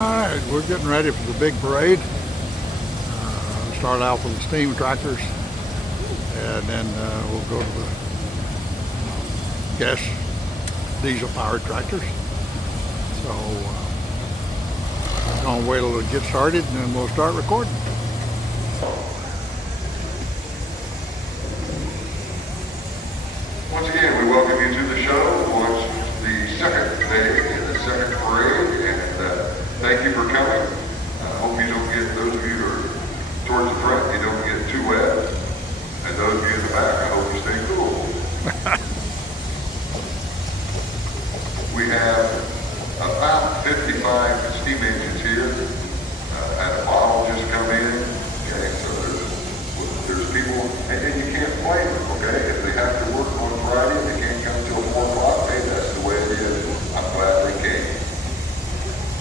Alright, we're getting ready for the big parade. Start out with the steam tractors, and then we'll go to the gas diesel powered tractors. So we're going to wait till it gets started, and then we'll start recording. Once again, we welcome you to the show. It's the second day in the second parade, and thank you for coming. I hope you don't get, those of you who are towards the front, you don't get too wet. And those of you in the back, I hope you stay cool. We have about 55 steam engines here. Had a model just come in. Okay, so there's people, and then you can't blame them, okay? If they have to work on Friday and they can't come till 4 o'clock, hey, that's the way it is. I'm glad they came.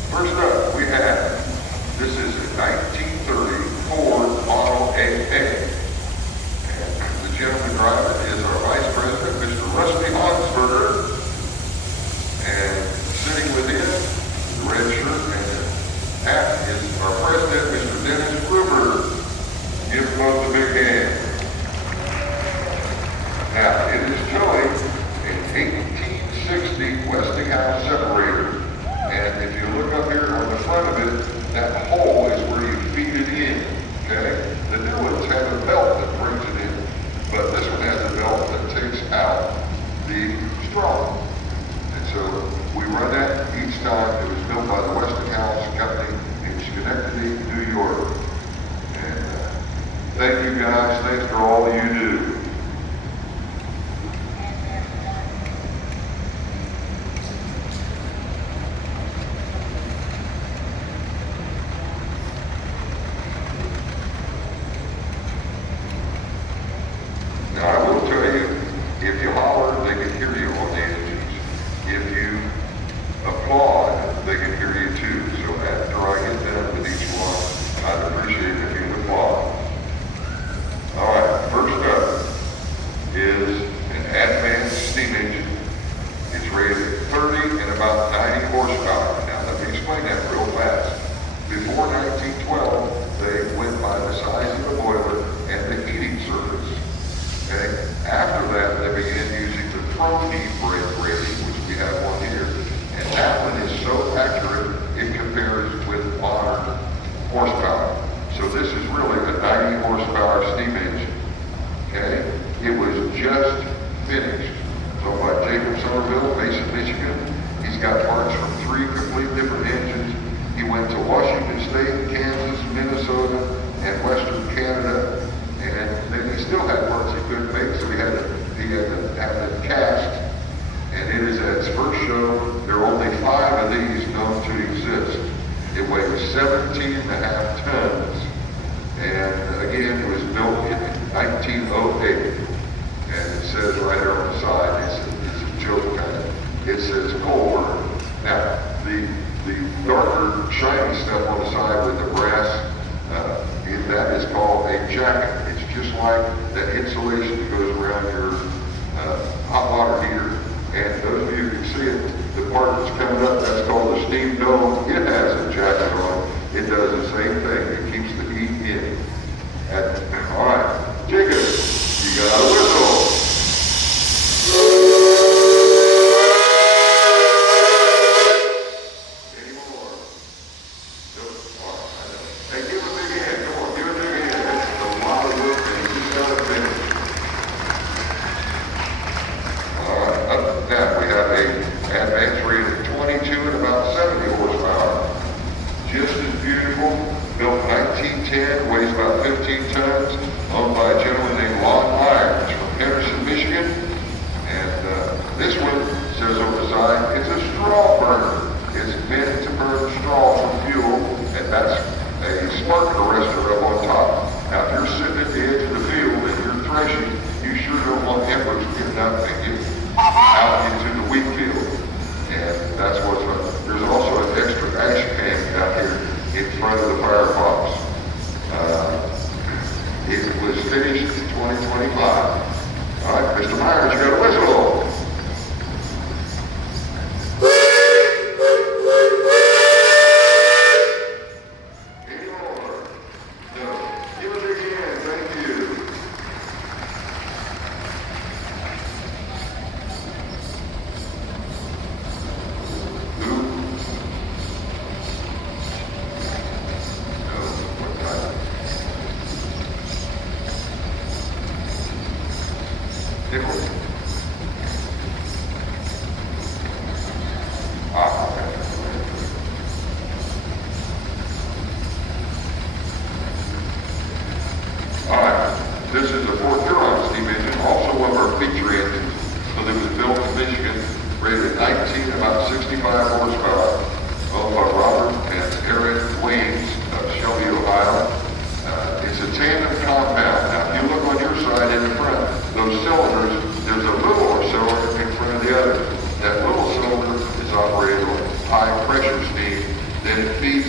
First up, we have, this is a 1930 Ford Model AA. And the gentleman driving is our Vice President, Mr. Rusty Hansberger. And sitting with him, the red shirt and hat, is our President, Mr. Dennis Gruber. Give both a big hand. Now, it is showing an 1860 Westinghouse separator. And if you look up here on the front of it, that hole is where you feed it in, okay? The new ones have a belt that brings it in, but this one has a belt that takes out the straw. And so we run that each time. It was built by the Westinghouse Company in Schenectady, New York. And thank you guys. Thanks for all that you do. Now, I will tell you, if you holler, they can hear you on the engines. If you applaud, they can hear you too. So after I get done with each one, I'd appreciate it if you would applaud. All right, first up is an advanced steam engine. It's rated at 30 and about 90 horsepower. Now, let me explain that real fast. Before 1912, they went by the size of the boiler and the heating surface. Okay. After that, they began using the throw-heat rating, which we have one here. And that one is so accurate, it compares with modern horsepower. So this is really a 90 horsepower steam engine. Okay? It was just finished. So by Jacob Somerville, Mason, Michigan. He's got parts from 3 complete different engines. He went to Washington State, Kansas, Minnesota, and Western Canada. And then he still had parts he couldn't make, so he had to have it cast. And it is at its first show. There are only 5 of these known to exist. It weighs 17.5 tons. And again, it was built in 1908. And it says right there on the side, it's a joke kind of. It says coal burner. Now, the darker, shiny stuff on the side with the brass, that is called a jacket. It's just like that insulation that goes around your hot water heater. And those of you who can see it, the part that's coming up, that's called a steam dome. It has a jacket on it. It does the same thing. It keeps the heat in. All right, Jacob, you got a whistle. Weighs about 15 tons, owned by a gentleman named Lon Myers from Henderson, Michigan. And this one says on the side, it's a straw burner. It's meant to burn straw from fuel, and that's a spark arrestor up on top. Now, if you're sitting at the edge of the field and you're threshing, you sure don't want embers getting up and getting out into the wheat field. And that's what's fun. There's also an extra ash can down here in front of the firebox. It was finished in 2025. All right, Mr. Myers, you got a whistle.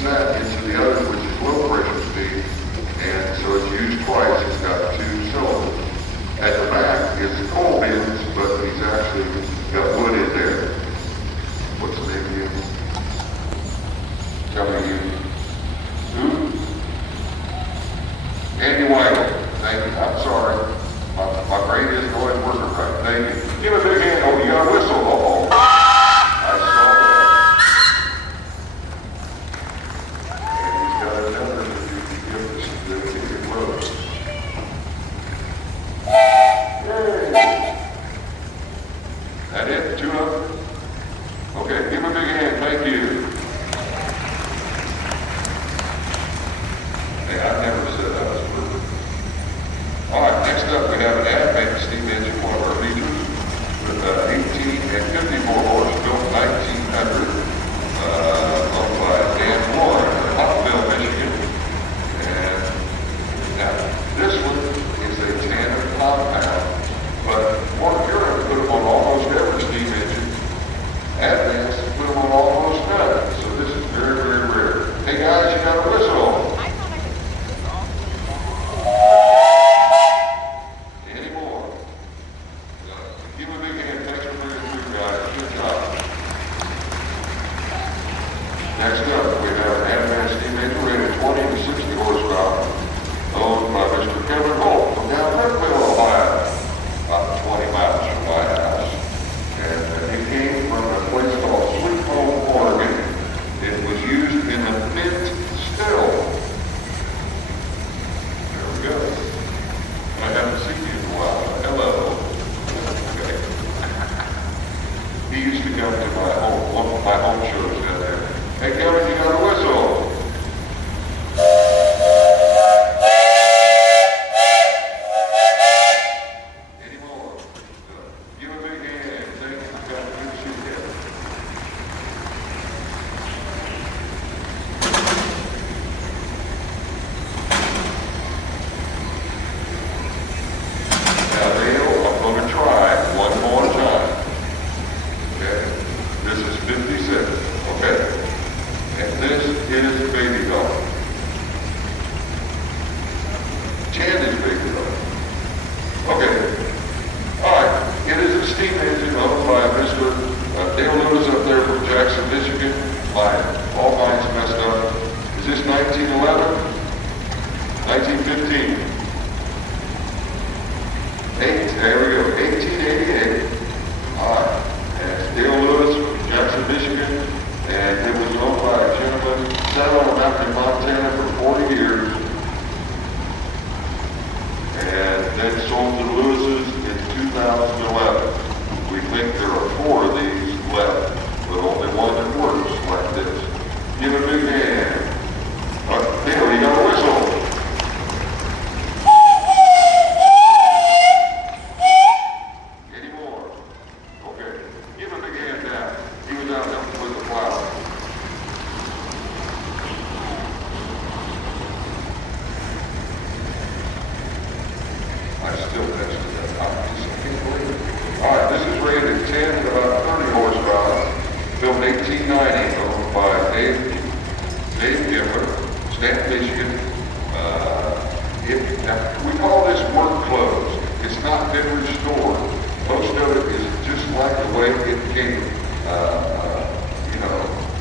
that into the other, which is low pressure steam, and so it's used twice. It's got two cylinders. At the back is the coal bins, but he's actually got wood in there. What's the name again? Tell me you. Who? Andy White. Thank you. I'm sorry. My brain isn't always working right. Thank you. Give a big hand. Oh, you got a whistle. Oh, I saw that. And he's got another that you can give us to get close. That it? Two of them? Okay, give a big hand. Thank you. Hey, I've never said that was perfect. All right, next up we have an Advent steam engine, one of our features, with 18 and 54 horse, built in 1900, owned by Dan Warren in Hopville, Michigan. And now, this one is a tandem compound, but Mark Curran put them on almost every steam engine. Advance put them on almost none, so this is very, very rare. Hey guys, you got a whistle. Next up, we have an Advance steam engine rated 20 to 60 horsepower, owned by Mr. Kevin Holt from down Brookville, Ohio, about 20 miles from my house. And it came from a place called Sweet Home, Oregon. It was used in a mint still. There we go. I haven't seen you in a while. Hello. Okay. He used to come to my home, one of my home shows down there. Hey Kevin, you got a whistle. Any more? Give a big hand. Thank you for coming. Good to see you, Kevin. Now Dale, I'm going to try one more time. Okay? This is 56. Okay? And this is baby dog. 10 is baby dog. Okay. Alright. It is a steam engine owned by Mr. Dale Lewis up there from Jackson, Michigan. All mine's messed up. Is this 1911? 1915? There we go. 1888. Alright. And it's Dale Lewis from Jackson, Michigan. And it was owned by a gentleman settled in Montana for 40 years, and then sold to the Lewis's in 2011. We think there are 4 of these left, but only one that works like this. Give a big hand. Dale, you got a whistle. Any more? Okay. Give a big hand now. He was out helping with the plow. I still messed it up. I just can't believe it. All right, this is rated 10 and about 30 horsepower. Built in 1890, owned by Dave Gimler, Stanton, Michigan. We call this work clothes. It's not been restored. Most of it is just like the way it came.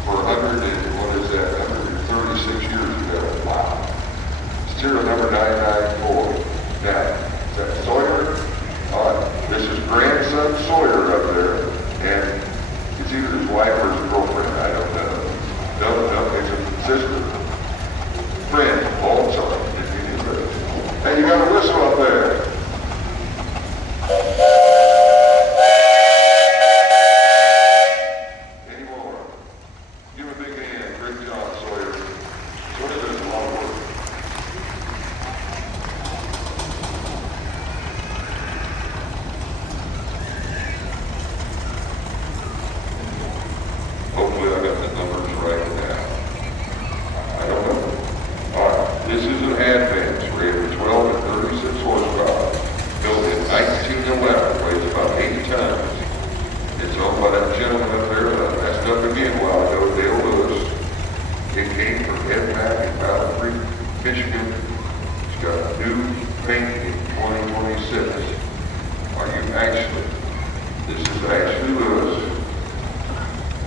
For 136 years ago. Wow. Serial number 994. Now, is that Sawyer? All right. This is grandson Sawyer up there, and it's either his wife or his girlfriend. I don't know. No, it's a sister. Friend. Oh, sorry. Hey, you got a whistle up there. Hopefully I got the numbers right now. head back in Battle Creek, Michigan. It's got a new paint in 2026. Are you actually? This is Ashley Lewis.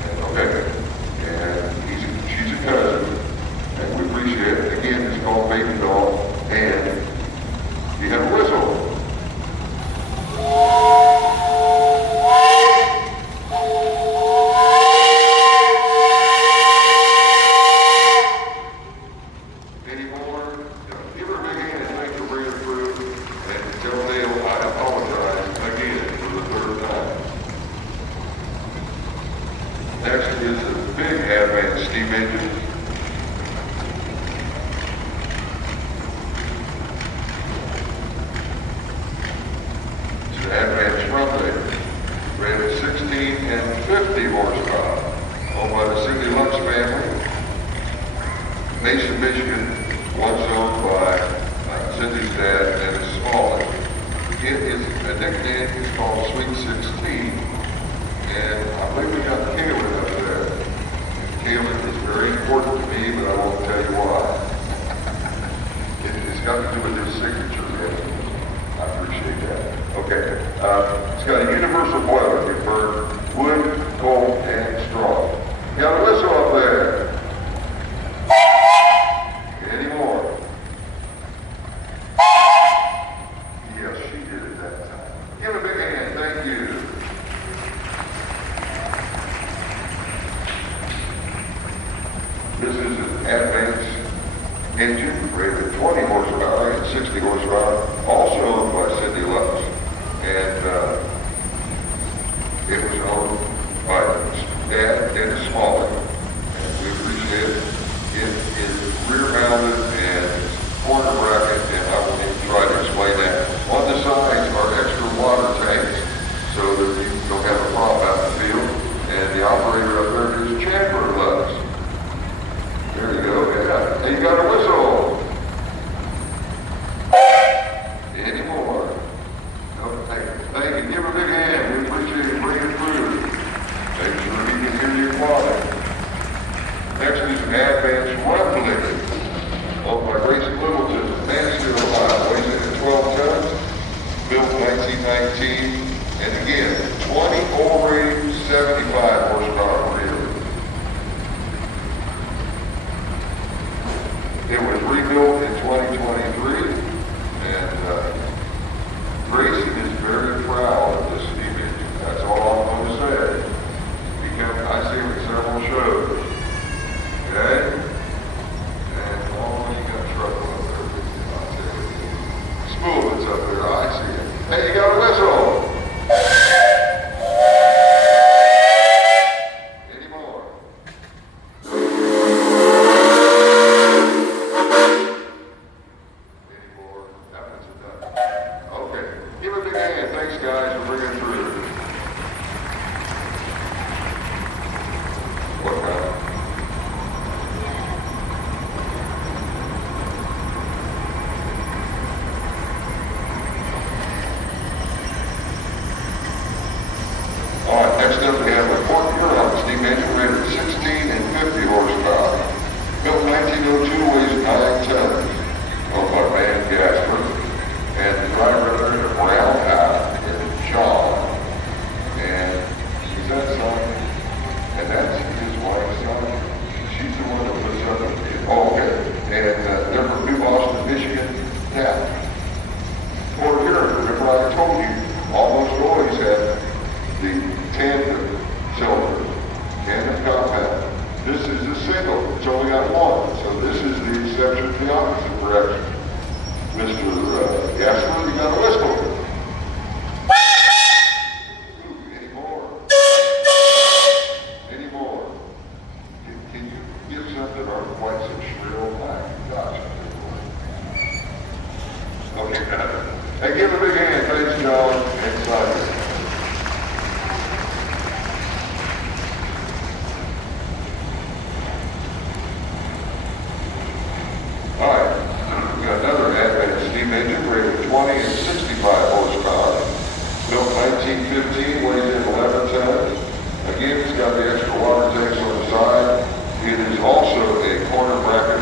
And, okay. And she's a cousin. And we appreciate it. Again, it's called Baby Doll. And you have a whistle. Next is a big advanced steam engine. It's an advanced runway. Rated 16 and 50 horsepower. Owned by the Cindy Lux family. Mason, Michigan. Wauseon by Cindy's dad and his Smalley. It is a nickname. It's called Sweet 16. And I believe we got Kaylin up there. Kaylin is very important to me, but I won't tell you why. It's got to do with his signature, man. I appreciate that. Okay. It's got a universal boiler. We burn wood, coal, and straw. Got a whistle up there. Any more? Yes, she did it that time. Give a big hand. Thank you. This is an advanced engine rated 20 horsepower and 60 horsepower, also owned by Cindy Lux. And it was owned by Dad and Smalley. And we appreciate it. It is rear-mounted and it's corner bracket, and I won't even try to explain that. On the sides are extra water tanks so that you don't have a problem out in the field. And the operator up there is Chandler Lux. There you go, yeah. And you got a whistle. Any more? No, thank you. Give a big hand. We appreciate it. Bring it through. Make sure he can hear you flying. Next is an advanced run limit. Owned by Grayson Littleton, Mansfield, Ohio. Weighs in at 12 tons. Built 1919. And again, 20 O-rated, 75 horsepower rear. It was rebuilt in 2023, and Grayson is very proud of this steam engine. That's all I'm going to say. I see him at several shows. Okay? And you got trouble up there. Spool is up there. I see it. Hey, you got a whistle. Next up we have a Port Huron steam engine rated 16 and 50 horsepower. Built 1902, weighs 9 tons. Owned by Van Gasper. And the driver there is a brown hat is John. And is that son? And that's his wife's son. She's the one that puts up with me. Oh, okay. And they're from New Boston, Michigan. Now, Port Huron, remember I told you, almost always have the tandem cylinder, tandem compound. This is a single, it's only got one, so this is the exception to the opposite direction. Mr. Gasper, you got a whistle. Any more? Any more? Can you give something that aren't quite so shrill? Gotcha. Okay, got it. Hey, give a big hand, thanks, John, and Simon. Alright, we got another advanced steam engine rated 20 and 65 horsepower. Built 1915, weighs in 11 tons. Again, it's got the extra water tanks on the side. It is also a corner bracket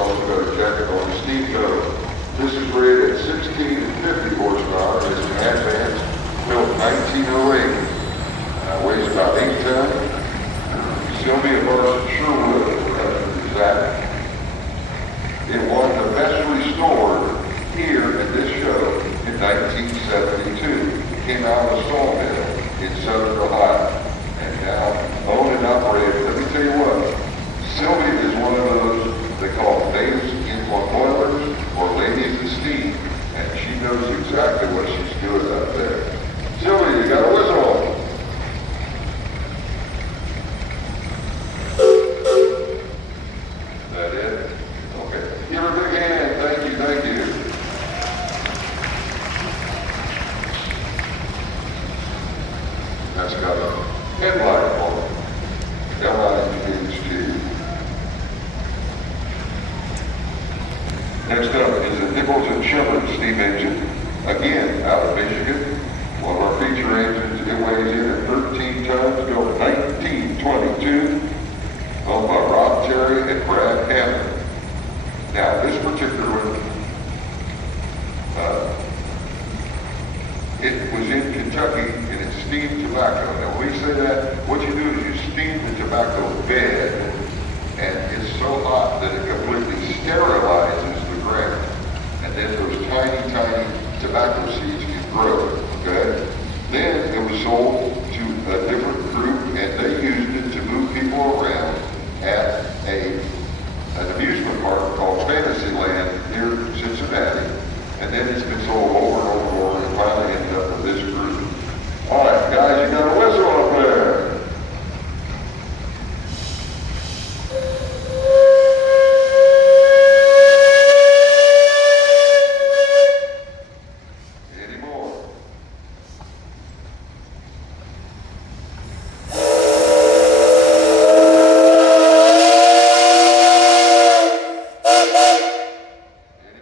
also got a jacket on a steam boat. This is rated at 16 and 50 horsepower. It's an Advance, built 1908. Weighs about 8 tons. Sylvia Barson Sherwood, exact. It won the best restored here at this show in 1972. It came out of a sawmill in Southern Ohio. And now, owned and operated. Let me tell you what, Sylvia is one of those they call ladies in boilers or ladies in steam. And she knows exactly what she's doing out there. Sylvia, you got a whistle. That it? Okay. Give her a big hand. Thank you, thank you. That's got a headlight on it. L-I-G-H-T. Next up is a Nichols and Schiller steam engine. Again, out of Michigan. One of our feature engines. It weighs in at 13 tons, built in 1922. Owned by Rob Terry and Brad Hammond. Now, this particular one, it was in Kentucky and it's steamed tobacco. Now, when we say that, what you do is you steam the tobacco bed and it's so hot that it completely sterilizes the ground. And then those tiny, tiny tobacco seeds can grow, okay? Then it was sold to a different group and they used it to move people around at an amusement park called Fantasyland near Cincinnati, and then it's been sold over and over and over and finally ended up with this group. All right, guys, you got a whistle up there. Any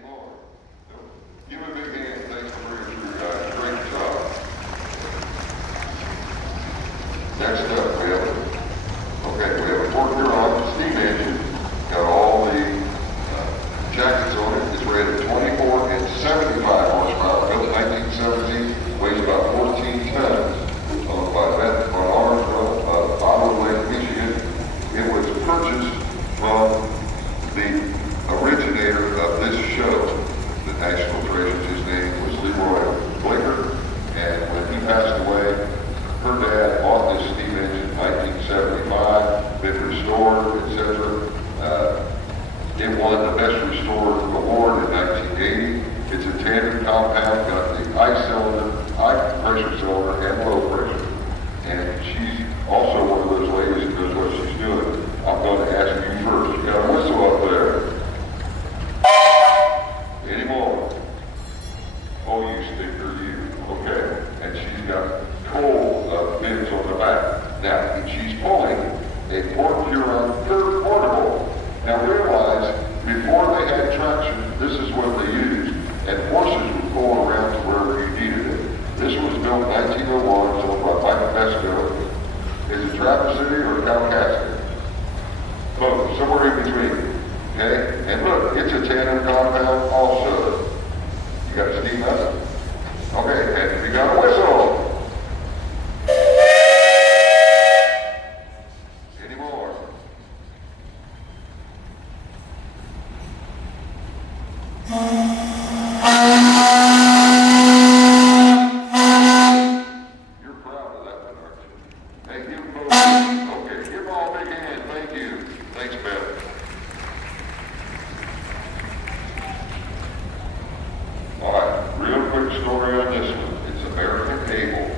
more? Give a big hand. Thanks for bringing through, guys. Great job. Next up, we have a Fort Huron steam engine. Got all the jackets on it. It's rated 24 and 75 horsepower. Built in 1917. Weighs about 14 tons. Owned by Beth Von Arsville of Ottawa Lake, Michigan. It was purchased from the originator of this show, the National Threshers. His name was Leroy Blinker, and when he passed away, her dad bought this steam engine in 1975, been restored, etc. It won the Best Restored Award in 1980. It's a tandem compound, got the high pressure cylinder, and low pressure. And she's also one of those ladies who knows what she's doing. I'm going to ask you first. You got a whistle up there. Any more? Oh, you sticker, you. Okay. And she's got coal bins on the back. Now, she's pulling a Fort Huron third portable. Now realize, before they had traction, this is what they used. And horses would pull around to wherever you needed it. This was built in 1901, sold by Mike Pesco. Is it Traverse City or Calcasset? Both, somewhere in between. Okay? And look, it's a tandem compound also. You got a steam up? Okay, and you got a whistle. Any more? You're proud of that one, aren't you? Hey, give them both. Okay, give them all a big hand. Thank you. Thanks, Beth. All right, real quick story on this one. It's American Able.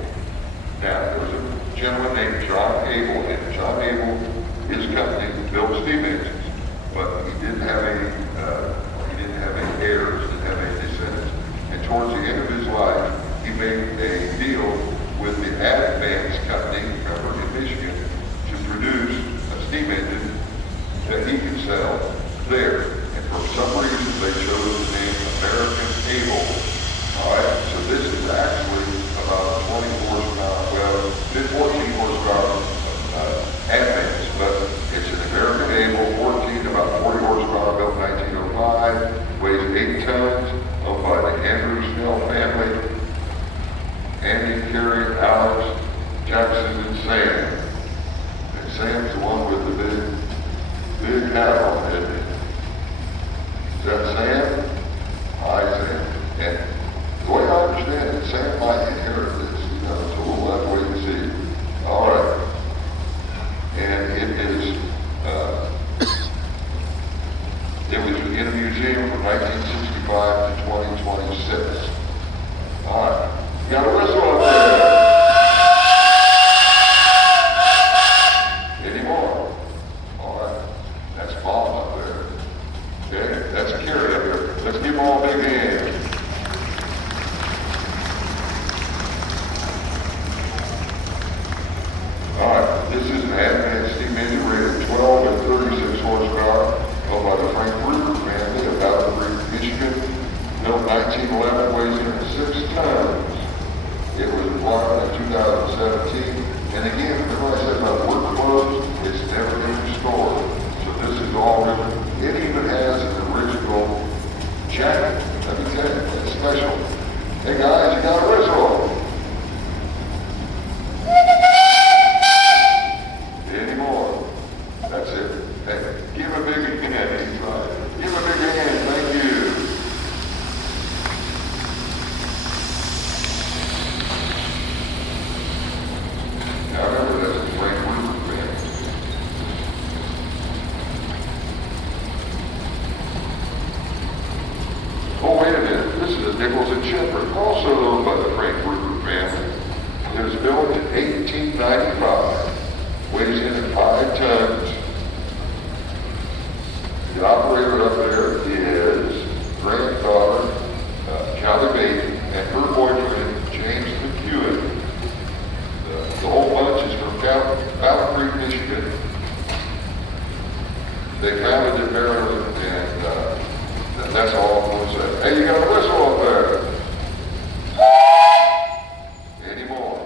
Now, there was a gentleman named John Able, and John Able, his company built steam engines, but he didn't have any heirs, didn't have any descendants. And towards the end of his life, he made a deal with the Advance company, remember, in Michigan, to produce a steam engine that he could sell there. And for some reason, they chose the name American Able. All right, so this is actually about a 20 horsepower, well, 14 horsepower Advance, but it's an American Able 14, about 40 horsepower, built in 1908. Is that Sam? Hi, Sam. And the way I understand it, Sam might inherit this, so we'll have to wait and see. All right. And it was in a museum from 1965 to 2026. All right. You got a whistle up there. Any more? All right. That's Bob up there. Okay, that's Carrie up here. Let's give them all a big hand. All right. This is an Advanced steam engine rated 12 and 36 horsepower, owned by the Frank Ruger family of Battle Creek, Michigan. Built 1911, weighs in at 6 tons. It was acquired in 2017. And again, remember I said about work clothes, it's never been restored. So this is all really, it even has an original jacket. Let me tell you, it's special. Hey guys, you got a whistle. Any more? That's it. Hey, give a big hand. Give a big hand. Thank you. Now remember, that's a Frank Ruger fan. Oh, wait a minute. This is a Nichols and Shepherd, also owned by the Frank Ruger family. It was built in 1895. Weighs in at 5 tons. The operator up there is granddaughter, Callie Bailey, and her boyfriend, James McEwen. The whole bunch is from Battle Creek, Michigan. They founded in Maryland, and that's all I'm going to say. Hey, you got a whistle up there. Any more?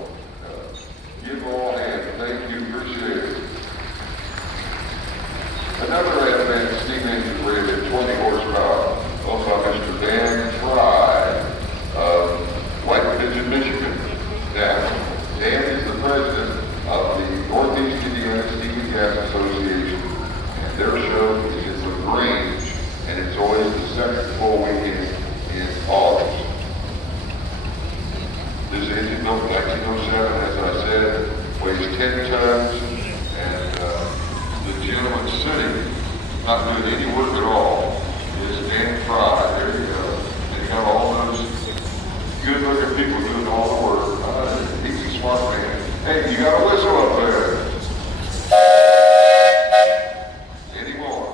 Give them all a hand. Thank you. Appreciate it. Another Advanced steam engine rated 20 horsepower, owned by Mr. Dan Fry of White Pigeon, Michigan. Now, Dan is the president of the Northeast Indiana Steam and Gas Association, and their show is the Grange, and it's always the second full weekend in August. This engine built in 1907, as I said, weighs 10 tons, and the gentleman sitting, not doing any work at all, is Dan Fry. There you go. And you got all those good-looking people doing all the work. He's a smart man. Hey, you got a whistle up there. Any more?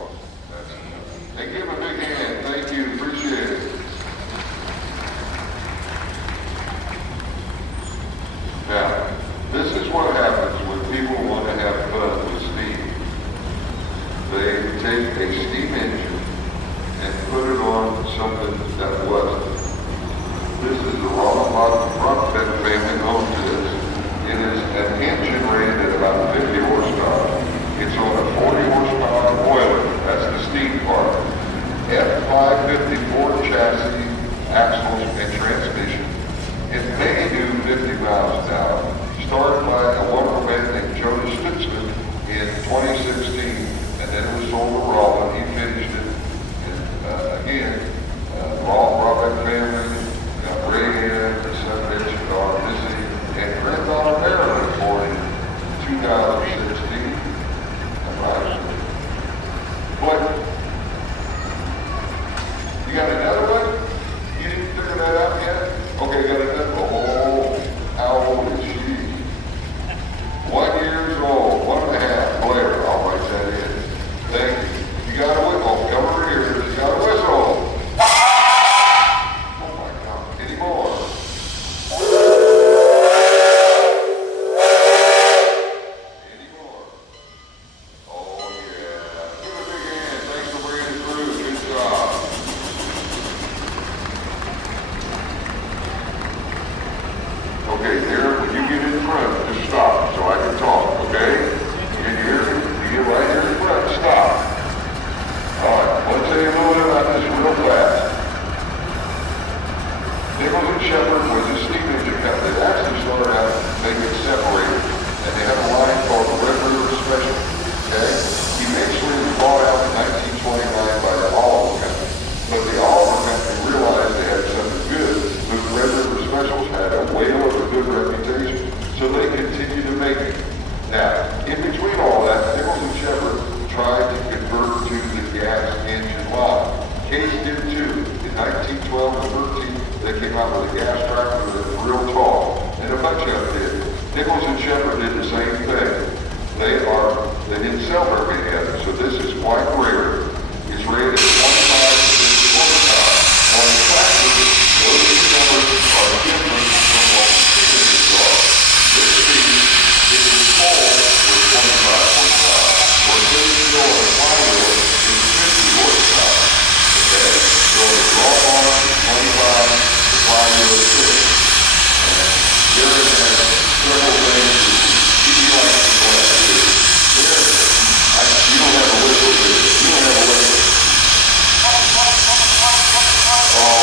Hey, give him a big hand. Thank you. Appreciate it. Now, this is what happens when people want to have fun with steam. They take a steam engine and put it on something that wasn't. This is the Rockford family owns this. It is an engine rated at about 50 horsepower. It's on a 40 horsepower boiler. That's the steam part. F554 chassis, axles, and transmission. It may do 50 miles an hour. Started by a wonderful man named Jonas Stutzman in 2016, and then it was sold to Raw, and he finished it. And again, Raw brought that family, got Ray in, the 7-inch car, Missy, and granddaughter Marilyn for in 2016. But you got another one? You didn't figure that out yet? Okay, got another one. Oh, how old is she? 1 year old, 1.5. Blair, I'll write that in. Thank you. You got a whistle. Come over here. You got a whistle. Oh my God. Any more? Any more? Oh yeah. Give a big hand. Thanks for bringing it through. Good job. Okay, there, when you get in front, just stop so I can talk, okay? Can you hear me? You get right here in front, stop. All right, I want to tell you a little bit about this real fast. Nichols and Shepherd was a steam engine company. They actually started out making it separated, and they had a line called the Red River Special, okay? Eventually, it was bought out in 1929 by the Olive Company. 1912 and 13, they came out with a gas tractor that was real tall, and a bunch of them did. Nichols and Shepherd did the same thing. They didn't sell very many of them, so this is quite rare. It's rated 25 horsepower. On the tractor, those numbers are different from what the speed are. This speed is full with 25 horsepower. Or this go on a flywheel is 50 horsepower. Okay? So the draw bar is 25, the flywheel is 6. And there is several things that he likes to go out and do. You don't have a whistle, do you? You don't have a whistle. Oh,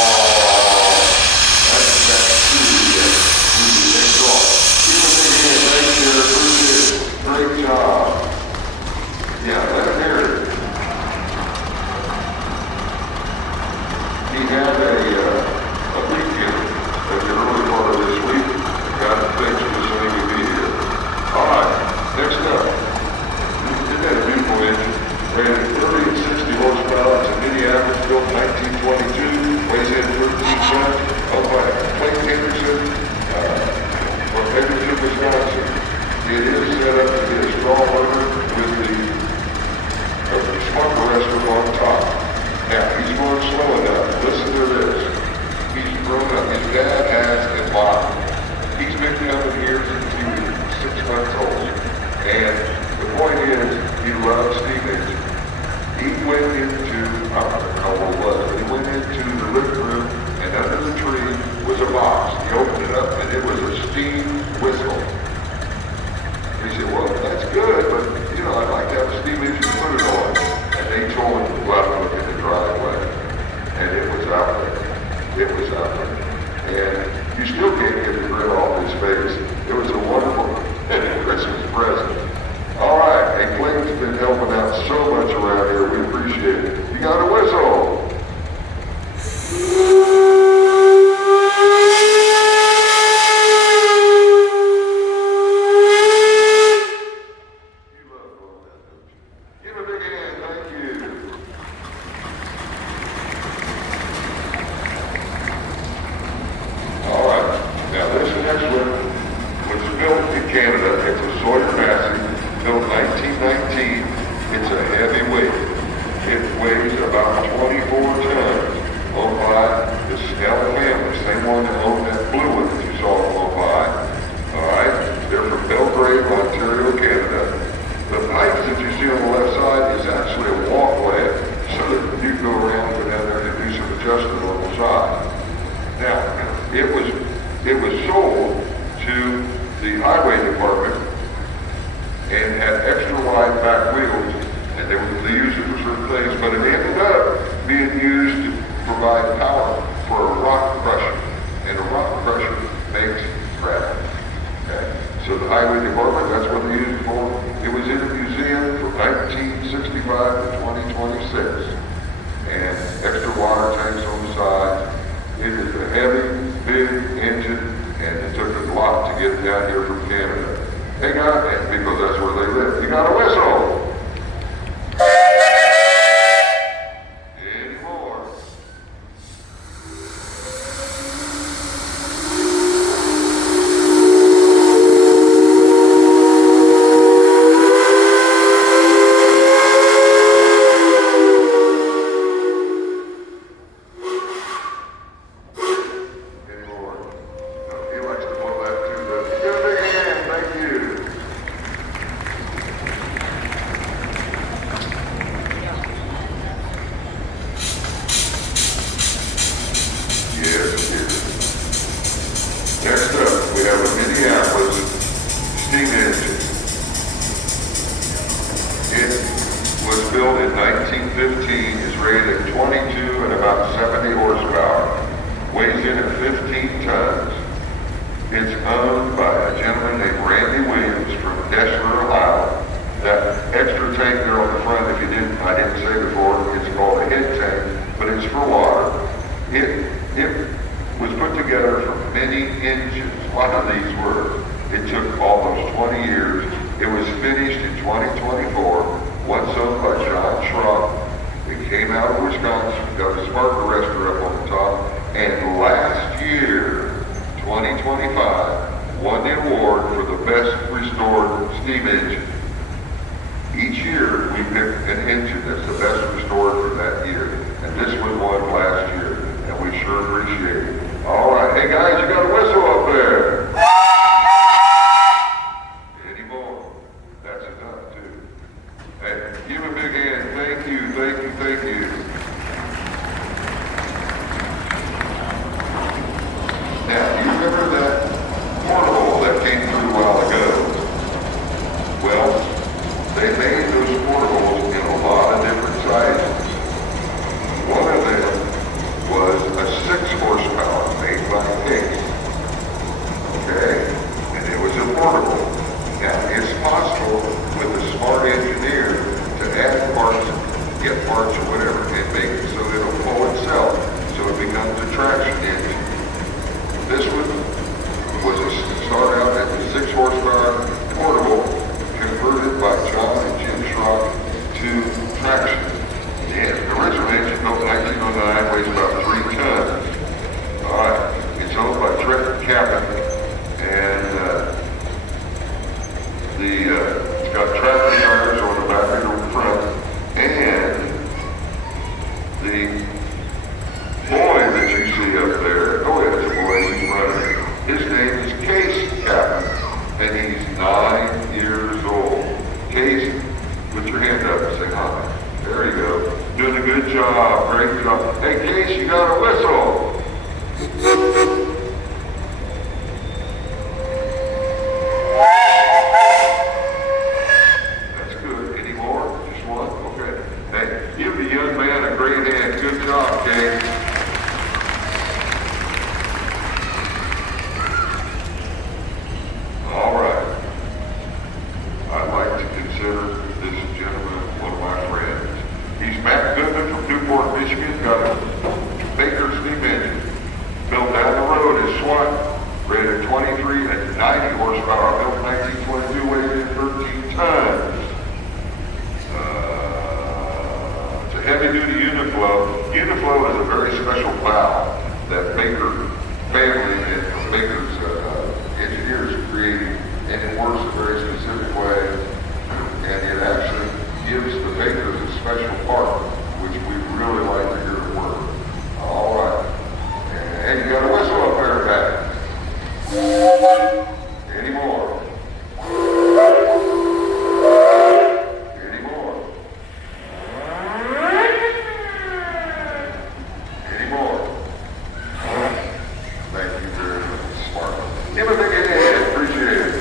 that's true, yeah. Thanks all. Give us a hand right there, appreciate it. Great job. Yeah, let him hear it. He had a weekend at the early part of this week. God thanks for so he could be here. All right, next up. Isn't that a beautiful engine? Ran at 30 and 60 horsepower. It's a Minneapolis, built 1922. Weighs in 13 tons. Owned by Clayton Henderson from Henderson, Wisconsin. It is set up to be a strong motor with the smart arrestor on top. Now, he's going slow enough. Listen to this. He's grown up. His dad has a bottom. He's been coming here since he was 6 months old. And the point is, he loves steam engines. He went into, I don't know what it was, but he went into the living room, and under the tree was a box. He opened it up, and it was a steam whistle. He said, well, that's good, but, I'd like to have a steam engine to put it on. And they told him to go out and look in the driveway. And it was out there. It was out there. And you still can't get the grin off his face. It was a wonderful Christmas present. All right, hey, Clayton's been helping out so much around here. We appreciate it. You got a whistle. You love all that, don't you? Give a big hand. Thank you. All right, now this next one was built in Canada. It's a Sawyer Massey. Built 1919, it's a heavy weight. It weighs about 24 tons. Owned by the Snell family, same one that owned that blue one that you saw go by. Alright, they're from Belgrade, Ontario, Canada. The pipes that you see on the left side is actually a walkway, so that you can go around, go down there and do some adjustment on the side. Now, it was sold to the highway department and had extra wide back wheels, and they used it for certain things, but it ended up being used to provide power for a rock crusher, and a rock crusher makes gravity. Okay? So the highway department, that's what they used it for. It was in a museum from 1965 to 2026, and extra water tanks on the side. It is a heavy, big engine, and it took a lot to get it down here from Canada. Hey guys, because that's where they live. You got a whistle. Any more? Any more? No, he likes to blow that too, doesn't he? Give a big hand, thank you. Next up, we have a Minneapolis steam engine. It was built in 1915, is rated at 22 and about 70 horsepower, weighs in at 15 tons. It's owned by a gentleman named Randy Williams from Deshler, Ohio. That extra tank there on the front, I didn't say before, it's called a head tank, but it's for water. It was put together from many engines. A lot of these were. It took almost 20 years. It was finished in 2024. Once owned by John Schrock. It came out of Wisconsin, got a smart arrestor up on the top, steam engine. Each year we pick an engine that's the best restored for that year. And this was one last year, and we sure appreciate it. All right, hey guys, you got a whistle up there. Any more? That's enough too. Hey, give a big hand. Thank you, thank you, thank you. Now, do you remember that portable that came through a while ago? Well, they made those portables in a lot of different sizes. One of them was a 6 horsepower made by Case. Okay? And it was a portable. Now, it's possible with a smart engineer to add parts, get parts or whatever, and make it so it'll pull itself. So it becomes a traction engine. This one was a start out at the 6 horsepower portable converted by John and Jim Schrock to traction. And the original engine built in 1909 weighs about 3 tons. Alright, it's owned by Trent Captain, and it's got tractor tires on the back and the front, and the boy that you see up there, oh yeah, it's a boy, he's running. His name is Case Captain, and he's 9 years old. Case, put your hand up and say hi. There you go. Doing a good job, great job. Hey Case, you got a whistle. That's good. Any more? Just one? Okay. Hey, give the young man a great hand. Good job, Case. All right. I'd like to consider this gentleman one of my friends. He's Matt Goodman from Newport, Michigan. Got a Baker steam engine built down the road at SWAT, rated 23 and 90 horsepower, built in 1922, weighs in 13 tons. It's a heavy-duty Uniflow. Uniflow is a very special valve that Baker family and Baker's engineers created, and it works a very specific way, and it actually gives the Bakers a special part, which we really like to hear it work. All right. And you got a whistle up there, Pat. Any more? Any more? Any more? Thank you very much, smart. Give a big hand, appreciate it.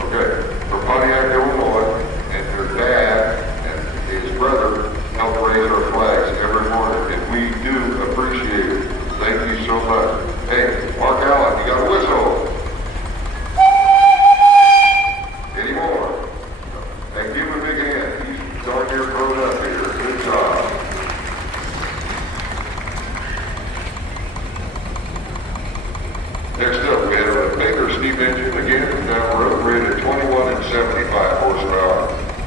Okay, from Pontiac, Illinois, and their dad and his brother help raise our flags every morning, and we do appreciate it. Thank you so much. Hey, Mark Allen, you got a whistle? Any more? Hey, give him a big hand. He's darn near grown up here. Good job. Next up, we have a Baker steam engine, again from down the road, rated 21 and 75 horsepower.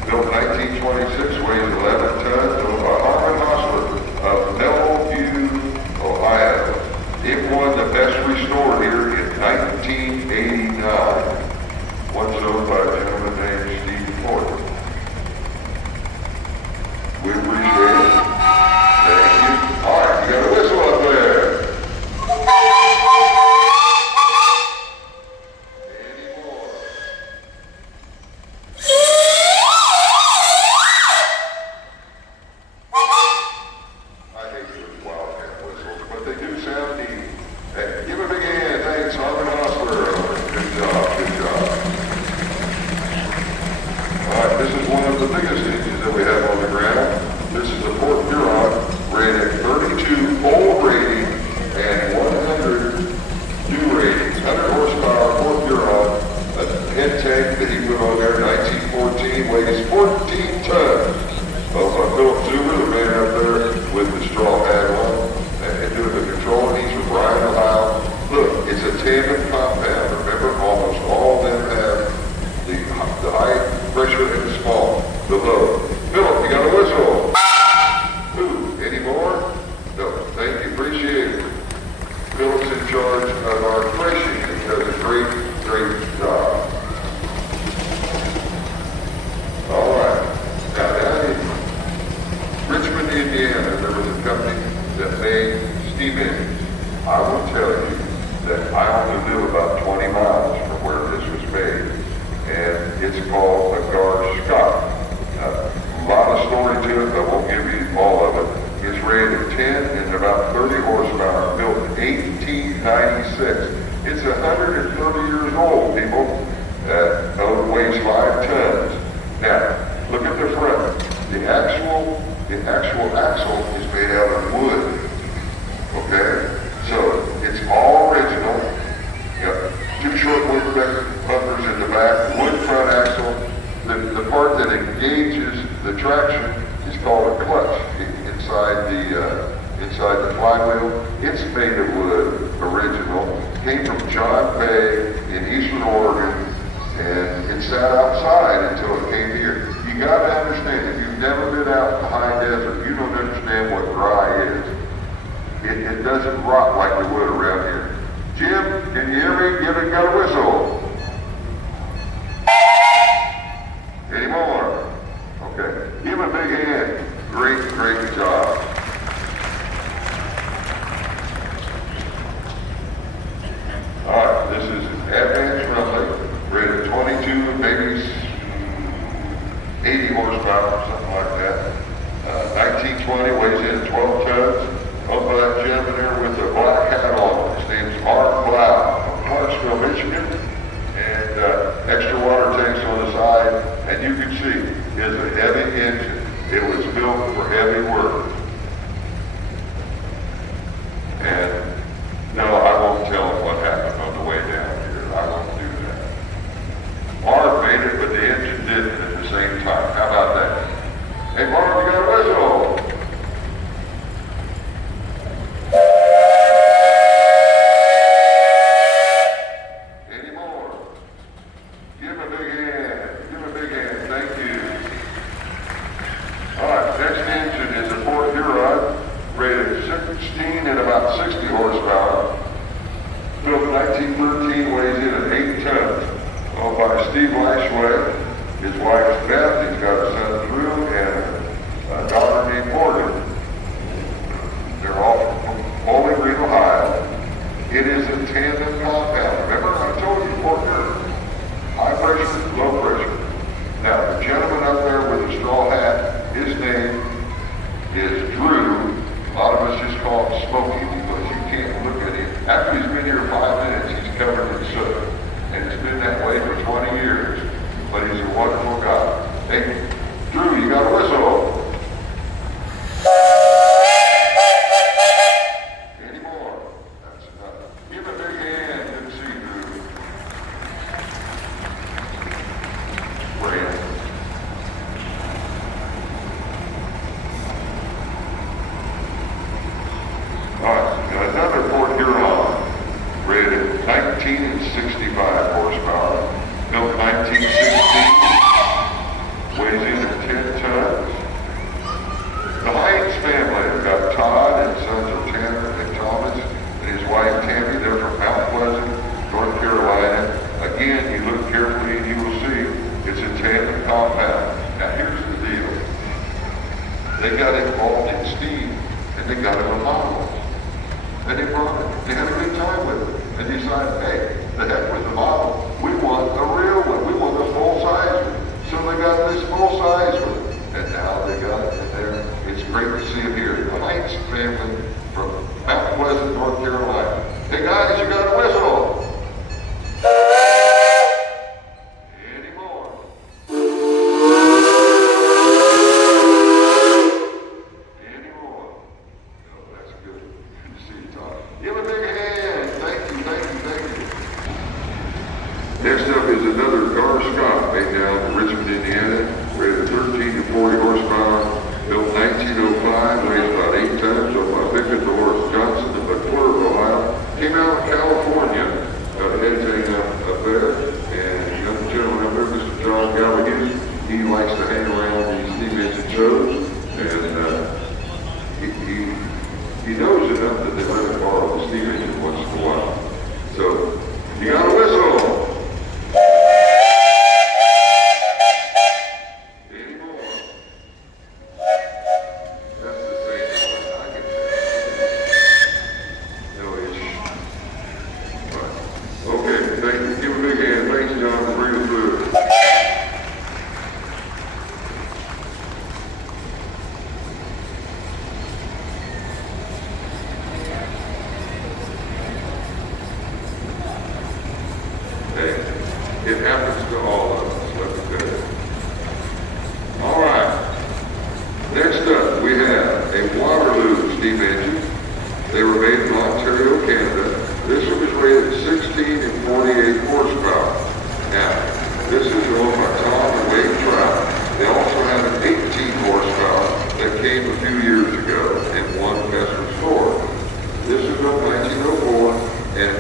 Built 1926, weighs 11 tons, owned by Harmon Hostler of Bellevue, Indiana, there was a company that made steam engines. I will tell you that I only live about 20 miles from where this was made, and it's called a Scott. A lot of story to it, I won't give you all of it. It's rated 10 and about 30 horsepower, built in 1896. It's 130 years old, people. It weighs 5 tons. Now, look at the front. The actual axle is made out of wood. Okay? So, it's all original. Got 2 short wood bumpers in the back, wood front axle. The part that engages the traction is called a clutch inside the flywheel. It's made of wood, original. Came from John Bay in Eastern Oregon, and it sat outside until it came here. You got to understand, if you've never been out in the high desert, you don't understand what dry is. It doesn't rock like the wood around here. Jim, can you hear me? Give it, got a whistle. Any more? Okay. Give him a big hand. Great, great job. All right, this is advanced rumbling, rated 22, maybe 80 horsepower, something like that. 1920, weighs in 12 tons. Owned by that gentleman there with the black hat on. His name's Mark Blau from Clarksville, Michigan. And extra water tanks on the side. And you can see, it's a heavy engine. It was built for heavy work. And no, I won't tell them what happened on the way down here. I won't do that. Mark made it, but the engine didn't at the same time. How about that? Hey, Mark, you got a whistle? Any more? Give him a big hand. Give him a big hand. Thank you. All right, next engine is a Fort Huron, rated 16 and about 60 horsepower. Built in 1913, weighs in at 8 tons. Owned by Steve Lashway, his wife's Beth, he's got a son Drew, and a daughter named Morgan. They're all from Bowling Green, Ohio. It is a tandem compound. Remember I told you Fort Huron, high pressure, low pressure. Now, the gentleman up there with the straw hat, his name is Drew. A lot of us just call him Smokey because you can't look at him. After he's been here 5 minutes, he's covered in soot. And it's been that way for 20 years. But he's a wonderful guy. Hey, Drew, you got a whistle? Any more? That's enough. Give him a big hand. Good to see you, Drew. Brand. All right, another Fort Huron, rated 19 and 65 horsepower, built 1916, weighs in at 10 tons. The Hines family have got Todd and sons of Tanner and Thomas and his wife Tammy. They're from Mount Pleasant, North Carolina. Again, you look carefully and you will see it's a tandem compound. Now here's the deal. They got involved in steam and they got him a model. And they brought it. They had a good time with it. And decided, hey, the heck with the model. We want a real one. We want a full-size one. So they got this full-size one. And now they got it in there. It's great to see them here. The Hines family from Mount Pleasant, North Carolina. Hey guys, you got a whistle? Any more? Any more? Oh, that's good. Good to see you, Todd. Give a big hand. Thank you, thank you, thank you. Next up is another Scott made down in Richmond, Indiana, rated 13 to 40 horsepower, built 1905, weighs about 8 tons, owned by Victor Dolores Johnson in McClure, Ohio. Came out of steam engine. They were made in Ontario, Canada. This one was rated 16 and 48 horsepower. Now, this is owned by Tom and Wade Trout. They also have an 18 horsepower that came a few years ago in one Western store. This is built 1904, and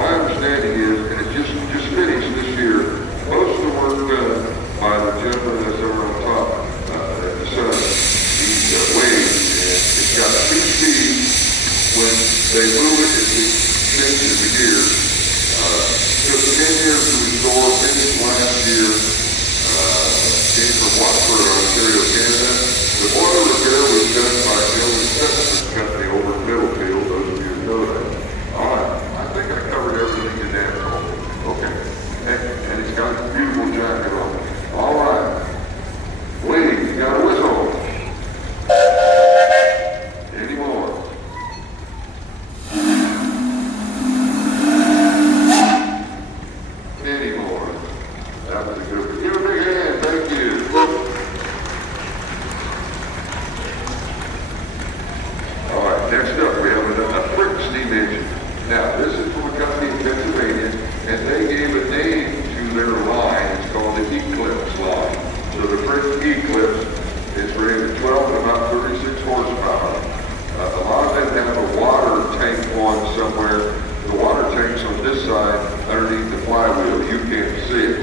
my understanding is, and it just finished this year, most of the work done by the gentleman that's over on top, the son, he's Wade, and it's got 2 speeds. When they move it, it changes the gears. Took 10 years to restore, finished last year. Came from Wauseon, Ontario, Canada. The boiler repair was done by National Threshers Company over in Middlefield, those of you who know that. All right, I think I covered everything in that. Okay, and it's got a beautiful jacket on it. All right, lady, you got a whistle. Any more? Anymore. That was a good one. Give a big hand. Thank you. All right. Next up, we have a Frick steam engine. Now, this is from a company in Pennsylvania, and they gave a name to their line. It's called the Eclipse line. So the Frick Eclipse is rated 12 and about 36 horsepower. A lot of them have a water tank on somewhere. The water tank's on this side underneath the flywheel. You can't see it.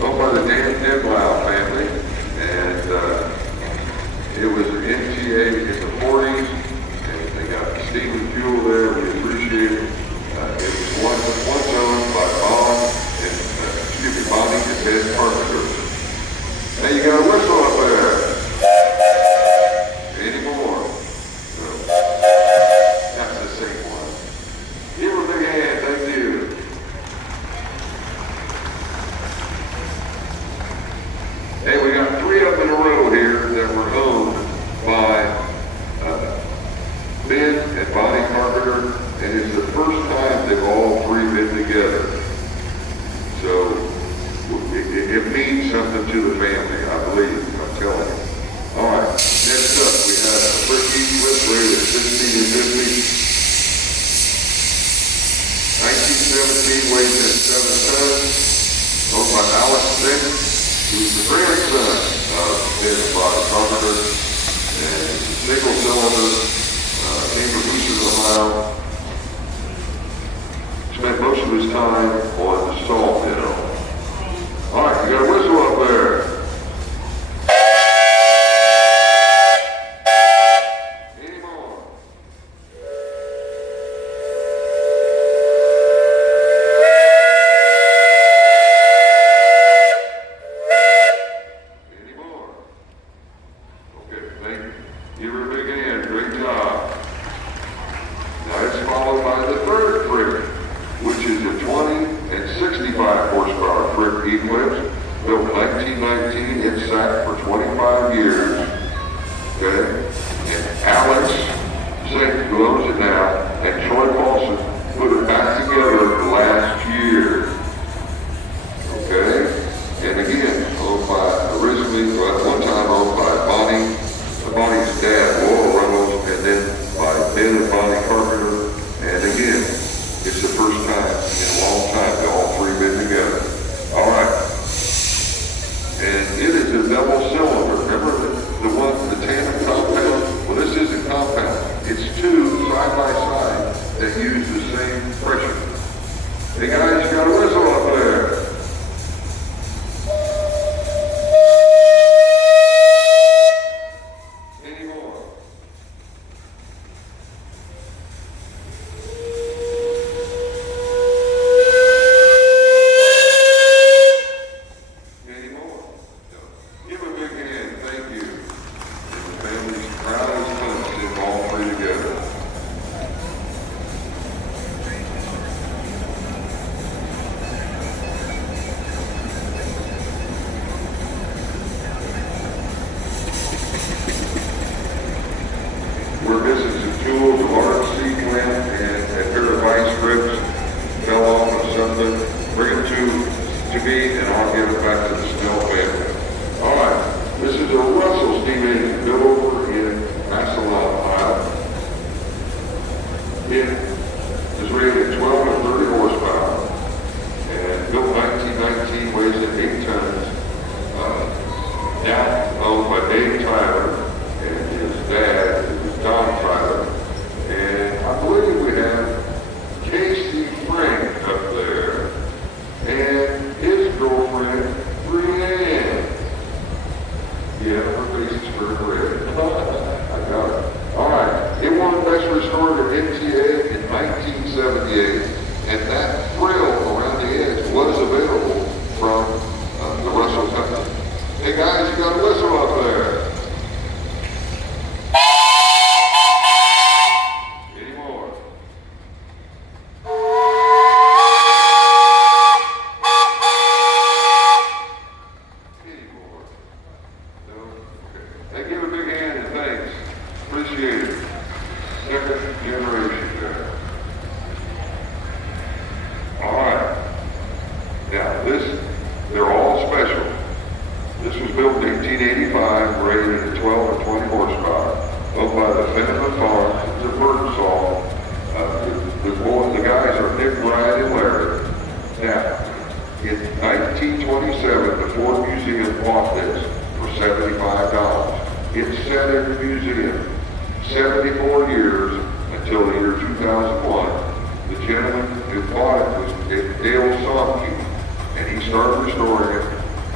Owned by the Dan Niblau family, and it was an NTA in the 40s, and they got steam and fuel there. We appreciate it. It was once owned by Bonnie and Ben Carpenter. Now you got a whistle up there. Any more? No. That's the same one. Give her a big hand, thank you. Hey, we got 3 up in a row here that were owned by Ben and Bonnie Carpenter, and it's the first time they've all 3 been together. So it means something to the family, I believe, I'm telling you. All right, next up we have a Frick Eclipse rated at 16 and 50. 1917, weighs in 7 tons, owned by Alex Fick, who's the grandson of Ben and Bonnie Carpenter, and it's a single cylinder, came from Eastern Ohio. Spent most of his time on the salt mill. All right, you got a whistle up there. Any more? Any more? Okay, thank you. Give her a big hand. Great job. Now it's followed by the third Frick, which is a 20 and 65 horsepower Frick Eclipse, built 1919 in Sac for 25 years. Okay? And Alex Zink, who owns it now, and Troy Paulson put it back together last year. Okay? And again, owned by, originally, at one time owned by Bonnie's dad, Laurel Reynolds, and then by Ben and Bonnie Carpenter. And again, it's the first time in a long time that all 3 been together. All right. And it is a double cylinder. Remember the one, the tandem compound? Well, this isn't compound. It's 2 side by side that use the same pressure. Hey guys, you got a whistle up there. Any more? Any more? No. Give a big hand, thank you. And the family's proud as punch to have all 3 together. We're missing some tools, a large C-clamp, and a pair of vice grips fell off or something. Bring it to me, and I'll give it back to the Snell family. All right, this is a Russell steam engine built over in Wauseon, Ohio. 1978, and that frill around the edge was available from the Russell Company. Hey guys, you got a whistle up there. Any more? Any more? No? Okay. Hey, give a big hand and thanks. Appreciate it. Second generation there. All right. Now they're all special. This was built in 1885, rated at 12 or 20 horsepower, owned by the Fenneman Farm. It's a bird song. The guys are Nick, Brian, and Larry. Now, in 1927, the Ford Museum bought this for $75. It's sat in the museum 74 years until the year 2001. The gentleman who bought it was Dale Somke, and he started restoring it.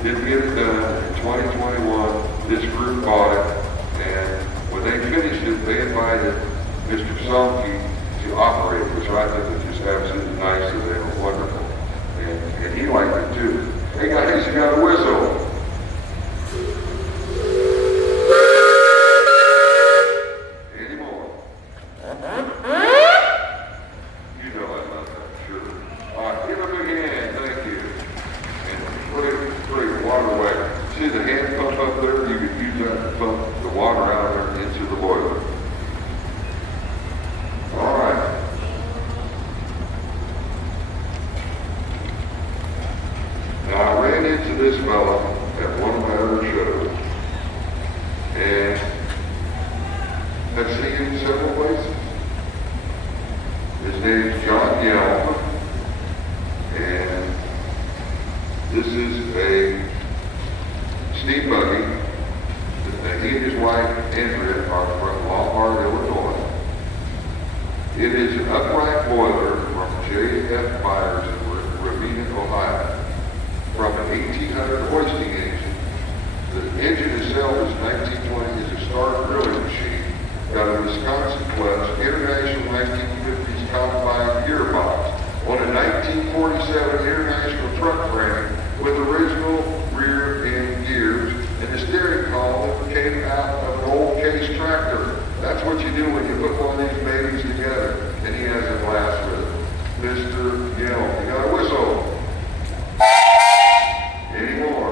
Didn't get it done. In 2021, this group bought it, and when they finished it, they invited Mr. Somke to operate it, which I think is just absolutely nice of them, and wonderful. And he liked it too. Hey guys, you got a whistle. Any more? You know I love that, sure. All right, give a big hand, thank you. And put a waterway. See the hand pump up there? You can use that to pump the water out of there into the boiler. All right. Now I ran into this fella at one of my other shows, and I've seen him several places. His name is John Yelm, and this is a steam buggy that he and his wife Andrea are from Lombard, Illinois. It is an upright boiler from J.F. Myers in Ravenna, Ohio. From an 1800 hoisting engine. The engine itself is 1920, is a Star drilling machine. Got a Wisconsin clutch, international 1950s combine gearbox on a 1947 international truck frame with original rear end gears and the steering column that came out of an old case tractor. That's what you do when you put one of these babies together. And he has a glass with it. Mr. Yelm, you got a whistle. Any more?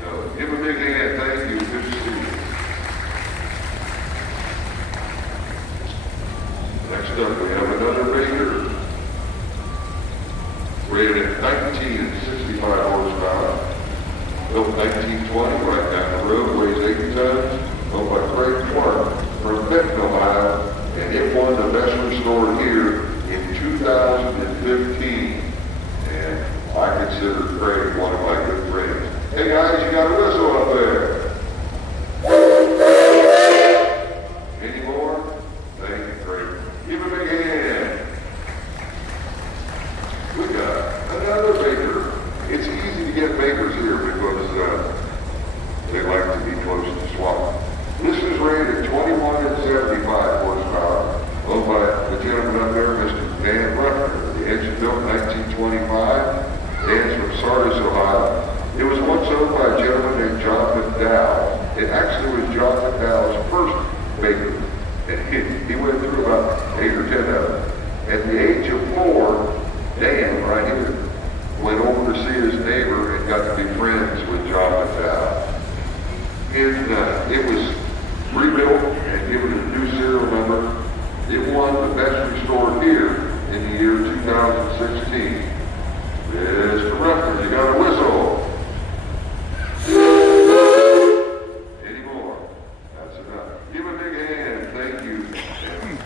No. Give a big hand. Thank you. Good to see you. Next up, we have another baker. Rated at 1965 horsepower. Built in 1920, right down the road, weighs 8 tons. Owned by Craig Clark from Benton, Ohio. And it won the best restored here in 2015. And I consider Craig one of my good friends. Hey guys, you got a whistle up there. Any more? Thank you, Craig. Give him a big hand. We got another baker. It's easy to get bakers here because they like to be close to swamp. This is rated 21 and 75 horsepower, owned by the gentleman up there, Mr. Dan Ruffner. The engine built in 1925. Dan's from Sardis, Ohio. It was once owned by a gentleman named John McDowell. It actually was John McDowell's first baker. And he went through about 8 or 10 of them. At the age of 4, Dan, right here, went over to see his neighbor and got to be friends with John McDowell. It was rebuilt and given a new serial number. It won the best restored here in the year 2016. Mr. Ruffner, you got a whistle. Any more? That's enough. Give a big hand. Thank you.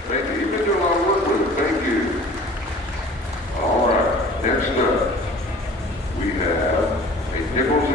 Thank you. You've been doing a lot of work with it. Thank you. All right. Next up, we have a Nichols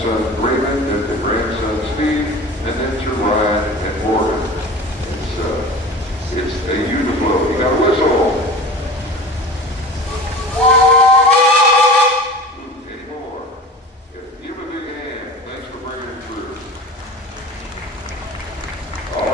some agreement that the